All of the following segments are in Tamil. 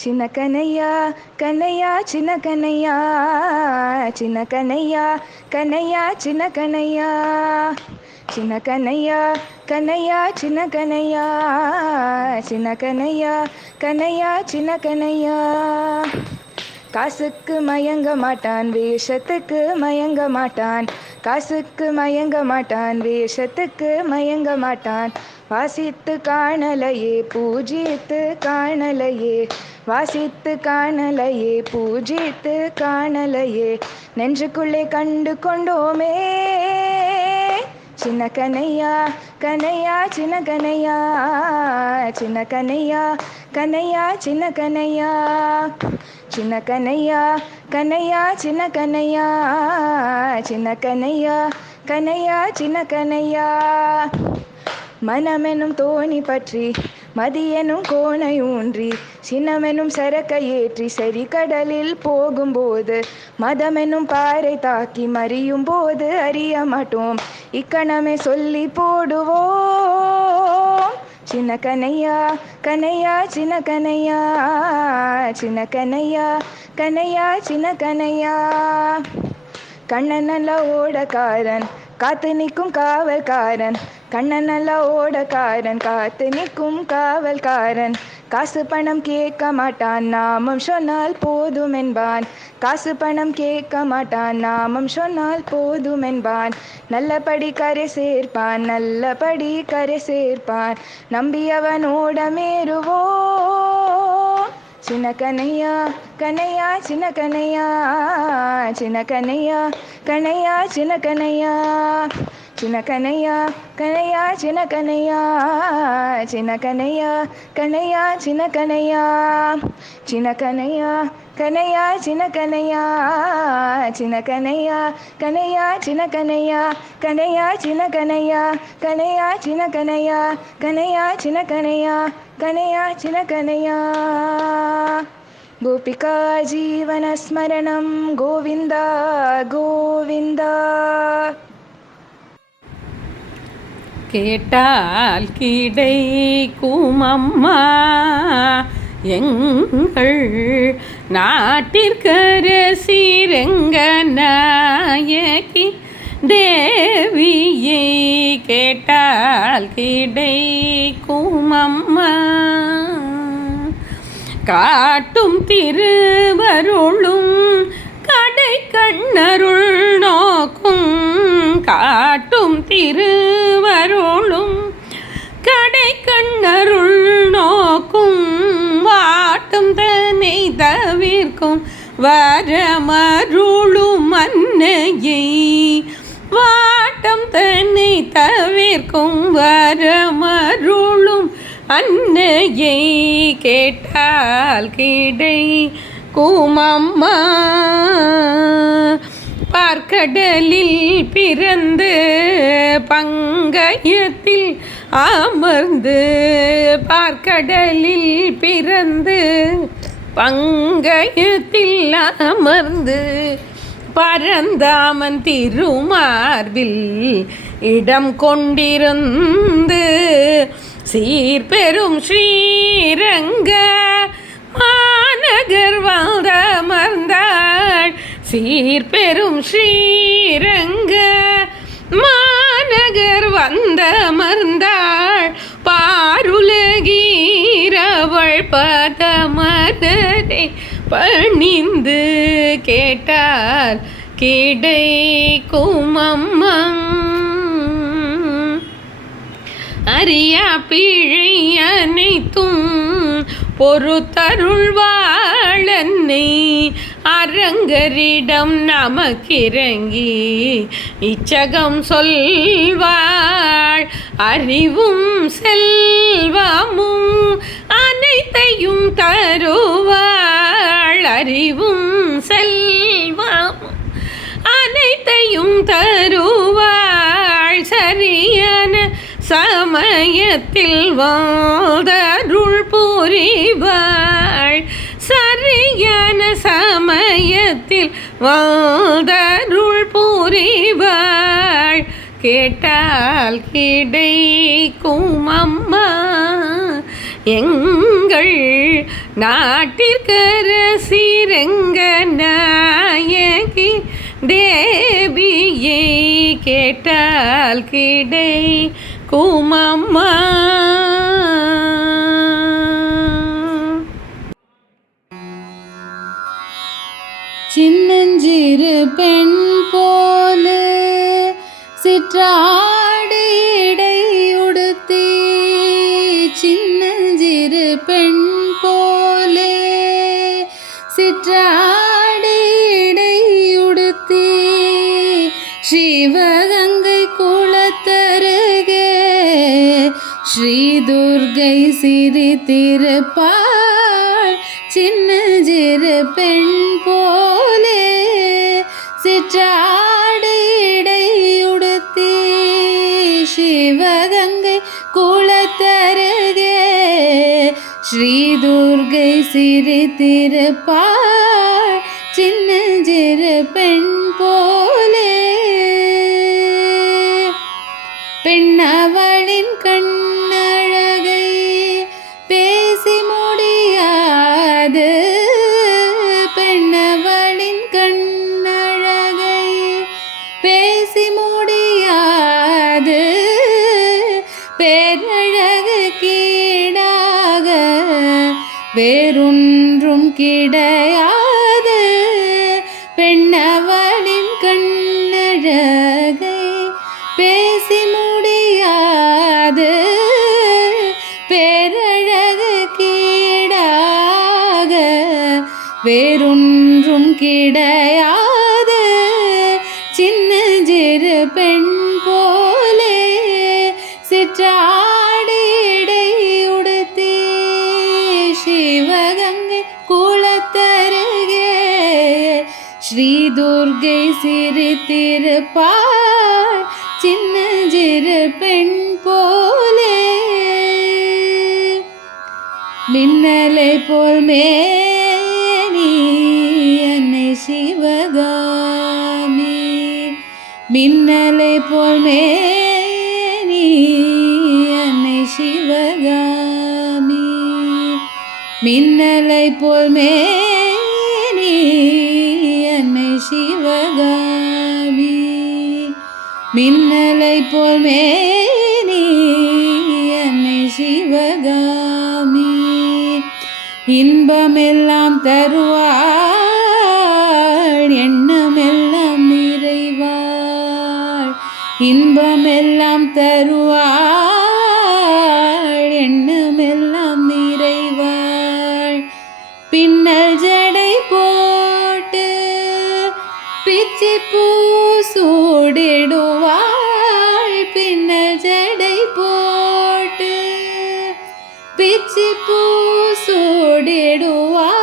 சின்ன கனையா கனையா சின்ன கனையா சின்ன கனையா கனையா சின்ன கனையா சின்ன கனையா கனையா சின்ன கனையா சின்ன கனையா கனையா சின்ன கனையா. காசுக்கு மயங்க மாட்டான் வேஷத்துக்கு மயங்க மாட்டான், காசுக்கு மயங்க மாட்டான் வேஷத்துக்கு மயங்க மாட்டான். வாசித்து காணலையே பூஜித்து காணலையே, வாசித்து காணலையே பூஜித்து காணலையே, நெஞ்சுக்குள்ளே கண்டு கொண்டோமே. சின்ன கனையா கனையா சின்ன கனையா சின்ன கனையா கனையா சின்ன கனையா சின்ன கனையா கனையா சின்ன கனையா சின்ன கனையா கனையா சின்ன கனையா. மனமெனும் தோணி பற்றி மதியெனும் கோணை ஊன்றி சின்னமெனும் சரக்கை ஏற்றி சரி கடலில் போகும்போது மதமெனும் பாறை தாக்கி மறியும் போது அறிய மாட்டோம், இக்கணமே சொல்லி போடுவோம். சின்ன கனையா கனையா சின்ன கனையா சின்ன கனையா கனையா சின்ன கனையா. கண்ணன் நல்ல ஓடக்காரன் காத்து நிற்கும் காவல்காரன், கண்ணன் நல்ல ஓடக்காரன் காத்து நிற்கும் காவல்காரன். காசு பணம் கேட்க மாட்டான் நாமம் சொன்னால் போதும் என்பான், காசு பணம் கேட்க மாட்டான் நாமம் சொன்னால் போதும் என்பான். நல்லபடி கரை சேர்ப்பான் நல்லபடி கரை சேர்ப்பான், நம்பியவனோட மேறுவோம். சின்ன கனையா கனையா சின்ன கனையா சின்ன கனையா கனையா சின்ன கனையா சின்ன கனையா கனையா சின்ன கனையா சின்ன கனையா கனையா சின்ன கனையா சின்ன கனையா கனையா சின்ன கனையா சின்ன கனையா கனையா சின்ன கனையா கனையா சின்ன கனையா கனையா சின்ன கனையா கனையா சின்ன கனையா கனையா சின்ன கனையா. கோபிகா ஜீவன ஸ்மரணம் கோவிந்தா கோவிந்தா. கேட்டால் கிடைக்கும் அம்மா எங்கள் நாட்டிற்கரசி ரங்கநாயகி தேவியை, கேட்டால் கிடைக்கும் அம்மா. காட்டும் திருவருளும் கடை கண்ணருள் நோக்கும், காட்டும் திருவருளும் கடை கண்ணருள் நோக்கும், வாட்டும் தன்னை தவிர்க்கும் வரமருளும் அன்னையை, வாட்டம் தன்னை தவிர்க்கும் வரமருளும் அன்னையை, கேட்டால் கிடைக்கும் அம்மா. பார்க்கடலில் பிறந்து பங்கயத்தில் அமர்ந்து, பார்க்கடலில் பிறந்து பங்கயத்தில் அமர்ந்து, பரந்தாமன் திருமார்பில் இடம் கொண்டிருந்து, சீர்பெரும் ஸ்ரீரங்க மாநகர் வாழ்ந்தமர்ந்தாள், சீர்பெரும் ஸ்ரீரங்க மாநகர் வந்தமர்ந்தாள், பாருலகீரவள் பதமதரை பணிந்து, கேட்டால் கிடைக்கும் அம்மா. அறியா பிழை அனைத்தும் பொறுத்தருள்வாளன்னை, அரங்கரிடம் நமக்கிறங்கி இச்சகம் சொல்வாள், அறிவும் செல்வமும் அனைத்தையும் தருவாள், அறிவும் செல்வமும் அனைத்தையும் தருவாள், சரியான சமயத்தில் வாழ்தருள் புரிவாள், சரியான சமயத்தில் வாழ்தருள் புரிவாள், கேட்டால் கிடைக்கும் அம்மா எங்கள் நாட்டிற்கரசி ரங்கநாயகி தேவியை கேட்டால் கிடை குமம்மா. சின்னஞ்சிறு பெண் போல சிற்றாடை உடுத்தி, சின்னஞ்சிறு பெண் போல சிற்றாடை உடுத்தி, சிவகங்கை குளத்தருகே ஸ்ரீ துர்கை சிரித்திருப்பாள். சின்னஞ்சிறு பெண் போலே சிற்றாடை உடுத்தி, சிவகங்கை குளத்தருகே ஸ்ரீ துர்கை சிரித்திருப்பாள். சின்னஞ்சிறு பெண் போலே பெண்ணவளின் கண்ணழகை பேசி முடியாது, பெண்ணவளின் கண்ணழகை பேசி முடியாது, பேரழகு கீடாக வேறொன்றும் கிடையாது. பெண்ணவளின் கண்ணழகை பேசி முடியாது, பேரழகு கீடாக வேறொன்றும் கிடையாது. சின்னஞ்சிறு பெண் போலே சிற்றாடை உடுத்தி, சிவகங்கை குளத்தருகே ஸ்ரீ துர்கை சிரித்திருப்பாள். சின்னஞ்சிறு பெண் போலே மின்னலை போல் மேனி அன்னை சிவகாமி, மின்னலை போல் மேனி அன்னை சிவகாமி, மின்னலை போல் மேனி அன்னை சிவகாமி, மின்னலை போல் மேனி அன்னை சிவகாமி, இன்பமெல்லாம் தருவாள் எண்ணமெல்லாம் நிறைவாள், இன்பமெல்லாம் தருவாள் எண்ணமெல்லாம் நிறைவாள். பின்னல் ஜடை போட்டு பிச்சி பூ சூடிடுவாள், பின்னல் ஜடை போட்டு பிச்சி பூ சூடிடுவாள்.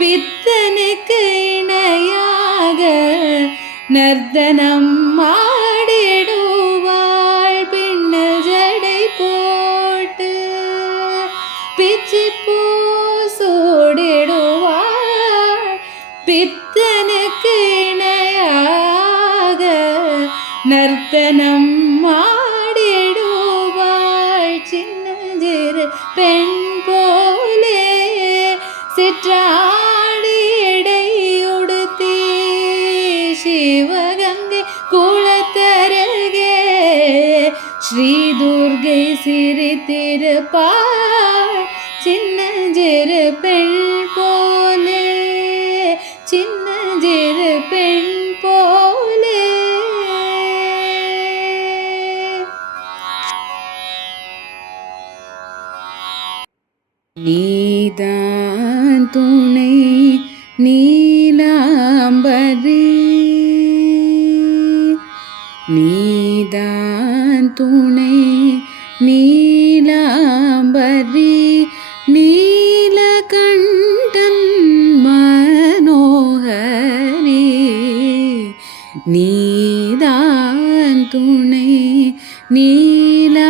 பித்தனுக்கு இணையாக நர்த்தனம் ஆடிடுவாள். பின்னல் ஜடை போட்டு பிச்சி பூ சூடிடுவாள். பித்தனுக்கு இணையாக நர்த்தனம் ஆடிடுவாள். சின்னஞ்சிறு பெண் போலே சிற்றாடை உடுத்தி, சிவகங்கை குளத்தருகே ஸ்ரீ துர்கை சிரித்திருப்பாள். சின்னஞ்சிறு பெண் போலே, சின்னஞ்சிறு பெண் போலே. நீதான் துணை நீலாம்பரி, நீதான் துணை நீலாம்பரி, நீலகண்டன் மனோகரி, நீதான் துணை நீலாம்பரி,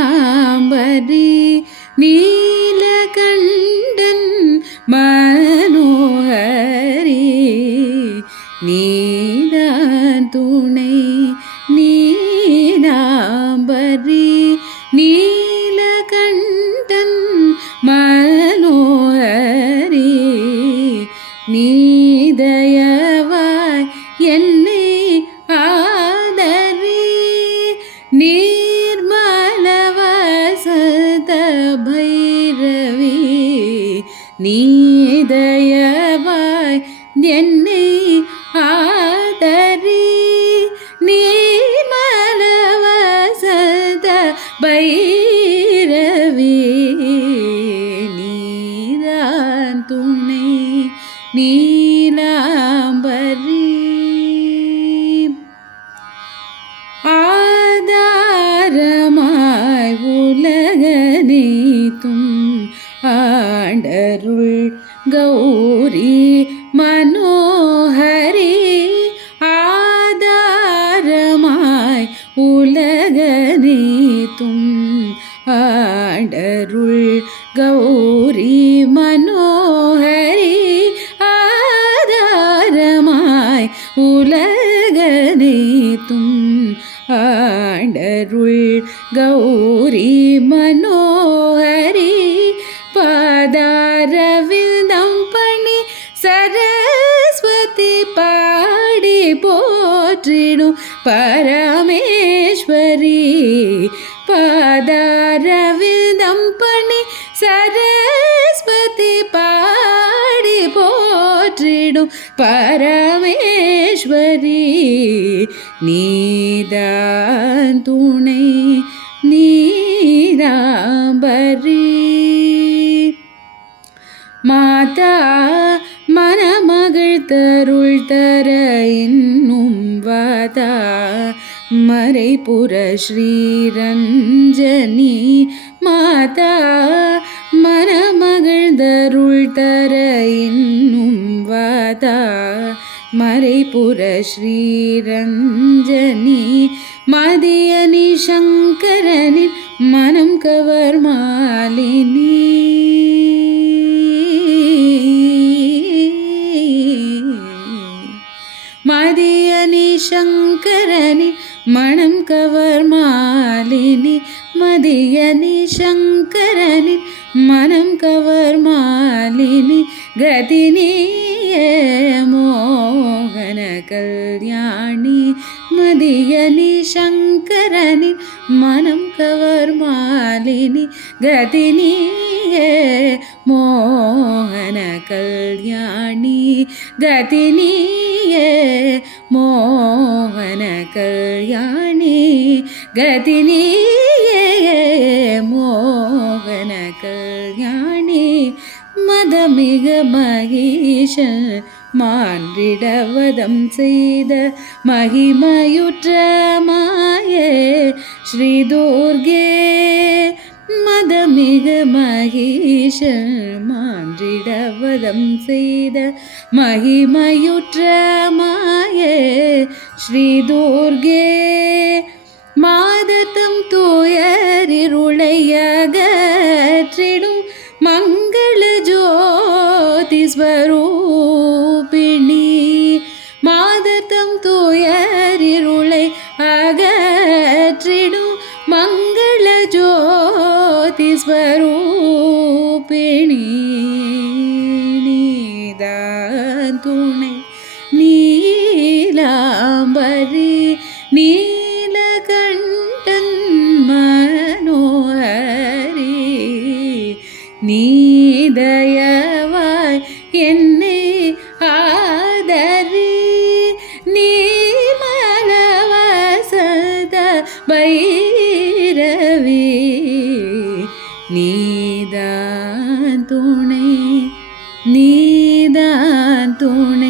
நீலகண்டன் நீதயவாய் என்னை ஆதரி நீர்மலவசத பைரவி நீதான் துணை நீலாம்பரி ஆதாரமாய் உலகனைத்தும் ஆண்டருள் கௌரி மனோஹரி ஆதாரமாய் உலகனைத்தும் ஆண்டருள் கௌரி மனோஹரி ஆதாரமாய் உலகனைத்தும் ஆண்டருள் கௌரி மனோஹரி பாதாரவிந்தம் பணி சரஸ்வதி பாடி போற்றிடும் பரமேஸ்வரி பாதாரவிந்தம் பணி சரஸ்வதி பாடி போற்றிடும் பரமேஸ்வரி நீதான் துணை நீலாம்பரி மாதா மணமகள் தருள் தர இன்னும் வாதா மறைபுர ஸ்ரீரஞ்சனி மாதா மணமகள் தருள் தர இன்னும் வாதா மறைபுர ஸ்ரீரஞ்சனி மதியனி சங்கரனின் மனம் கவர் மாலினி மதியனி சங்கரனின் மனம் கவர் மாலினி மதியனி சங்கரனின் மனம் கவர் மாலினி கதினியே மோகன கல்யாணி மதியனி சங்கரனின் மனம் கவர் மாலினி கதினியே மோகன கல்யாணி கதினியே மோகன கல்யாணி கதினியே மோகன கல்யாணி மதமிக மகிஷன் மான்றிடவதம் செய்த மகிமையுற்ற மாயே ஸ்ரீ துர்கே மதமிக மகிஷன் மான்றிடவதம் செய்த மகிமையுற்ற மாயே ஸ்ரீ துர்கே மாதத்தம் துயரிருளையகற்றிடும் மங்கள ஜோதி ஸ்வரூபிணி மாதத்தம் துயரிருளை அகற்றிடும் மங்கள ஜோதி ஸ்வரூபிணி நீதான் துணை நீலாம்பரி நீலகண்டன் மனோஹரி நீதயவாய் என்னை ஆதரி நீர்மலவசத பைரவி நீதான் துணை நீதான் துணை